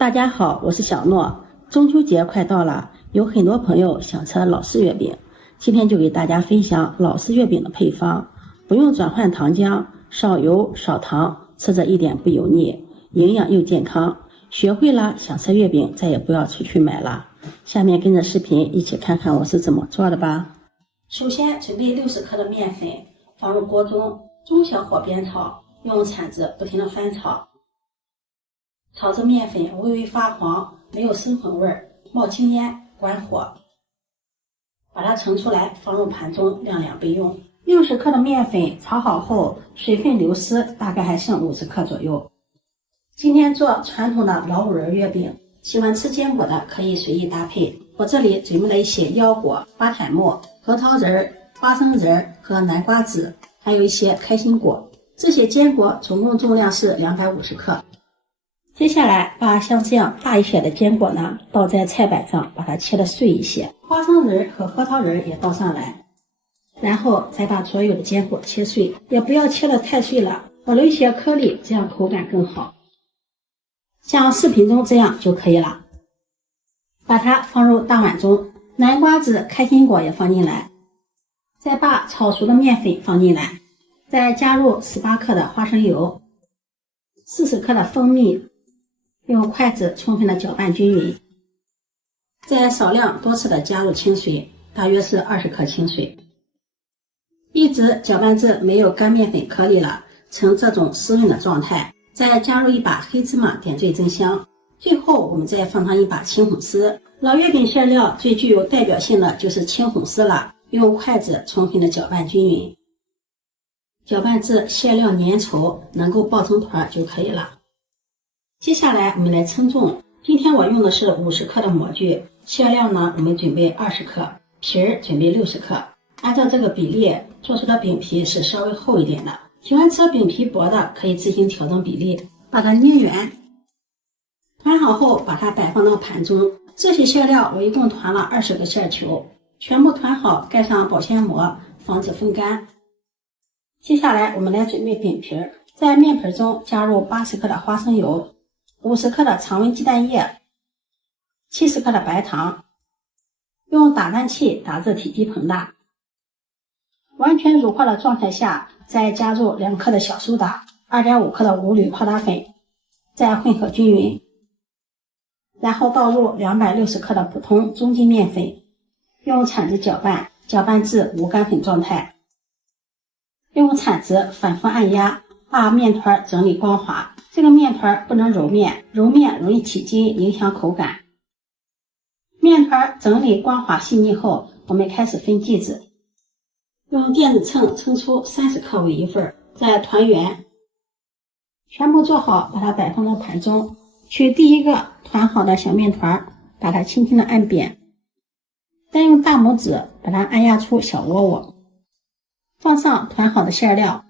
大家好，我是小諾。中秋節快到了，有很多朋友想吃老式月餅，今天就給大家分享老式月餅的配方，不用轉換糖漿，少油少糖，吃着一點不油膩，營養又健康。學會了，想吃月餅再也不要出去買了。下面跟着視頻一起看看我是怎麼做的吧。首先準備60克的麵粉，放入鍋中，中小火煸炒，用鏟子不停地翻炒。炒至麵粉微微發黃，沒有生粉味，冒青煙，關火，把它盛出來，放入盤中晾2備用。60克的麵粉炒好後，水分流失，大概還剩50克左右。今天做傳統的老五仁月餅，喜歡吃堅果的可以隨意搭配。我這裡準備了一些腰果、巴坦木、核桃仁、花生仁和南瓜子，還有一些開心果。這些堅果總共重量是250克。接下來把像這樣大一些的堅果呢，倒在菜板上，把它切得碎一些。花生仁和核桃仁也倒上來，然後再把所有的坚果切碎，也不要切得太碎了，保留一些顆粒，這樣口感更好。像視頻中這樣就可以了。把它放入大碗中，南瓜子、開心果也放進來，再把炒熟的麵粉放進來，再加入18克的花生油、40克的蜂蜜，用筷子充分的攪拌均勻，再少量多次的加入清水，大約是20克清水，一直攪拌至没有乾麵粉顆粒了，呈這種濕潤的狀態，再加入一把黑芝麻點綴增香。最後我們再放上一把青紅絲。老月餅餡料最具有代表性的就是青紅絲了，用筷子充分的搅拌均勻，攪拌至餡料粘稠，能夠爆成团就可以了。接下來我們來称重，今天我用的是50克的模具，餡料呢我們準備20克，皮兒準備60克。按照這個比例做出的餅皮是稍微厚一點的，喜歡吃餅皮薄的可以自行調整比例，把它捏圓。团好後把它擺放到盤中，這些餡料我一共團了20個餡球，全部團好，蓋上保鮮膜，防止風乾。接下來我們來準備餅皮，在面皮中加入80克的花生油、50克的常溫雞蛋液、70克的白糖，用打蛋器打至體積膨大，完全乳化的狀態下，再加入2克的小蘇打、2.5克的五鋁泡打粉，再混合均勻，然後倒入260克的普通中筋面粉，用鏟子攪拌，攪拌至无干粉狀態，用鏟子反覆按壓，把麵團整理光滑。這個麵團不能揉面，揉面容易起筋，影響口感。麵團整理光滑細膩後，我們開始分劑子，用電子秤稱出30克為一份，再團圓。全部做好，把它擺放到盤中，取第一個團好的小麵團，把它輕輕的按扁，再用大拇指把它按壓出小窩窩，放上團好的餡料，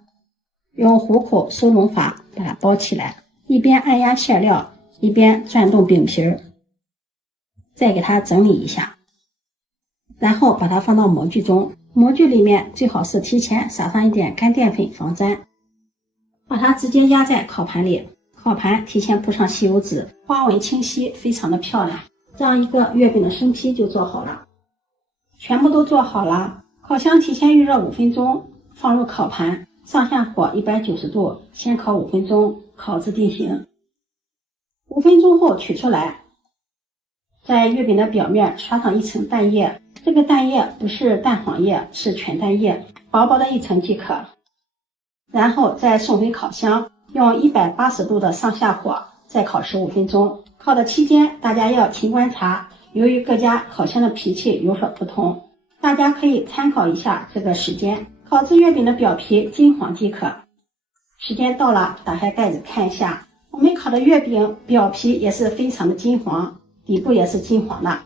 用虎口收攏法把它包起來，一邊按壓餡料，一邊轉動餅皮，再給它整理一下，然後把它放到模具中。模具裡面最好是提前撒上一點乾澱粉防粘，把它直接壓在烤盤裡，烤盤提前鋪上吸油紙，花紋清晰，非常的漂亮。這樣一個月餅的生坯就做好了。全部都做好了，烤箱提前預熱5分鐘，放入烤盤，上下火190度，先烤5分鐘，烤至定型。5分鐘後取出來，在月餅的表面刷上一層蛋液，這個蛋液不是蛋黃液，是全蛋液，薄薄的一層即可。然後再送回烤箱，用180度的上下火再烤15分鐘。烤的期間大家要勤觀察，由於各家烤箱的脾气有所不同，大家可以參考一下這個時間，烤至月餅的表皮金黃即可。時間到了，打開蓋子看一下，我們烤的月餅表皮也是非常的金黃，底部也是金黃的。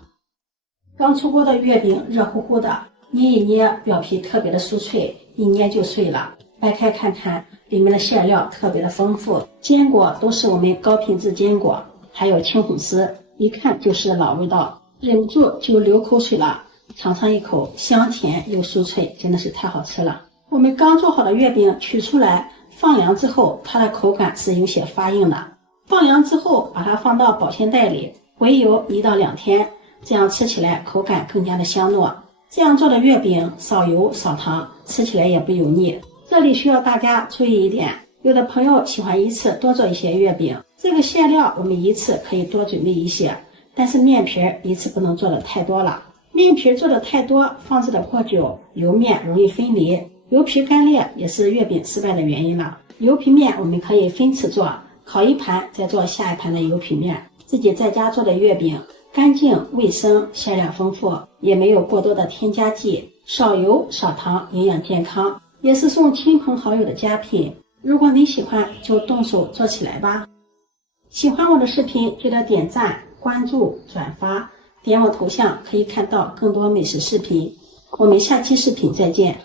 剛出鍋的月餅熱乎乎的，捏一捏表皮特別的酥脆，一捏就碎了。掰開看看，裡面的餡料特別的豐富，堅果都是我們高品質堅果，還有青紅絲，一看就是老味道，忍不住就流口水了。嘗上一口，香甜又酥脆，真的是太好吃了。我們剛做好的月餅取出來放涼之後，它的口感是有些發硬的，放涼之後，把它放到保鮮袋裡，回油1到2天，這樣吃起來口感更加的香糯。這樣做的月餅少油少糖，吃起來也不油膩。這裡需要大家注意一點，有的朋友喜歡一次多做一些月餅，這個餡料我們一次可以多準備一些，但是面皮一次不能做的太多了。面皮做的太多，放置的过久，油面容易分离，油皮干裂也是月餅失敗的原因了。油皮面我们可以分次做，烤一盘再做下一盘的油皮面。自己在家做的月餅干淨衛生，餡料豐富，也沒有過多的添加劑，少油少糖，營養健康，也是送親朋好友的佳品。如果你喜歡，就動手做起來吧。喜歡我的視頻，記得點讚、關注、轉發，點我頭像可以看到更多美食視頻。我們下期視頻再見。